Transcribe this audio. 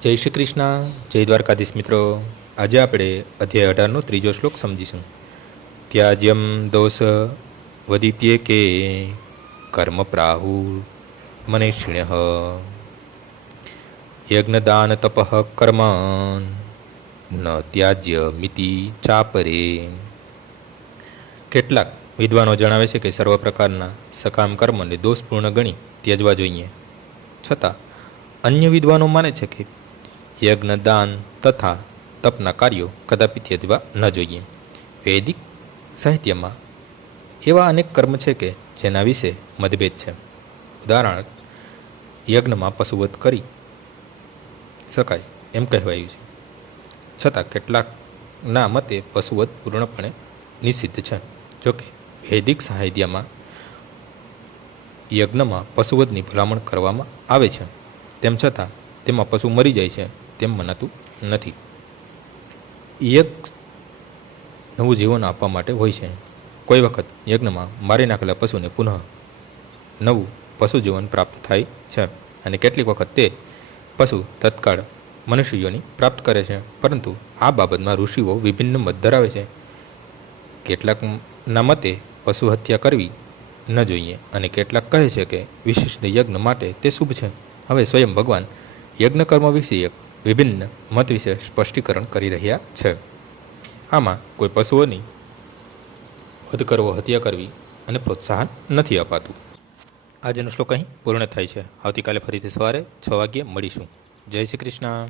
જય શ્રી કૃષ્ણ, જય દ્વારકાધીશ મિત્રો। આજે આપણે અધ્યાય 18નો ત્રીજો શ્લોક સમજીશું। ત્યાજ્યમ દોષ વદિત્યે કે કર્મ પ્રાહુ મનીષિણ્ય યજ્ઞદાન તપઃ કર્મ ન ત્યાજ્ય મિતિ ચાપરે। કેટલાક વિદ્વાનો જણાવે છે કે સર્વ પ્રકારના સકામ કર્મને દોષપૂર્ણ ગણી ત્યજવા જોઈએ, છતાં અન્ય વિદ્વાનો માને છે કે યજ્ઞ દાન તથા તપના કાર્યો કદાપી ત્યજવા ન જોઈએ। વૈદિક સાહિત્યમાં એવા અનેક કર્મ છે કે જેના વિશે મતભેદ છે। ઉદાહરણ, યજ્ઞમાં પશુવધ કરી શકાય એમ કહેવાયું છે, છતાં કેટલાકના મતે પશુવધ પૂર્ણપણે નિષિદ્ધ છે। જોકે વૈદિક સાહિત્યમાં યજ્ઞમાં પશુવધની ભલામણ કરવામાં આવે છે, તેમ છતાં તેમાં પશુ મરી જાય છે તેમ મનાતું નથી। યજ્ઞ નવું જીવન આપવા માટે હોય છે। કોઈ વખત યજ્ઞમાં મારી નાખેલા પશુને પુનઃ નવું પશુ જીવન પ્રાપ્ત થાય છે, અને કેટલીક વખત તે પશુ તત્કાળ મનુષ્યોની પ્રાપ્ત કરે છે। પરંતુ આ બાબતમાં ઋષિઓ વિભિન્ન મત ધરાવે છે। કેટલાકના મતે પશુ હત્યા કરવી ન જોઈએ, અને કેટલાક કહે છે કે વિશિષ્ટ યજ્ઞ માટે તે શુભ છે। હવે સ્વયં ભગવાન યજ્ઞ કર્મ વિષયક વિભિન્ન મત વિશે સ્પષ્ટીકરણ કરી રહ્યા છે। આમાં કોઈ પશુઓની વધ કરવો, હત્યા કરવી અને પ્રોત્સાહન નથી અપાતું। આજનો શ્લોક અહીં પૂર્ણ થાય છે। આવતીકાલે ફરીથી સવારે 6 વાગ્યે મળીશું। જય શ્રી કૃષ્ણ।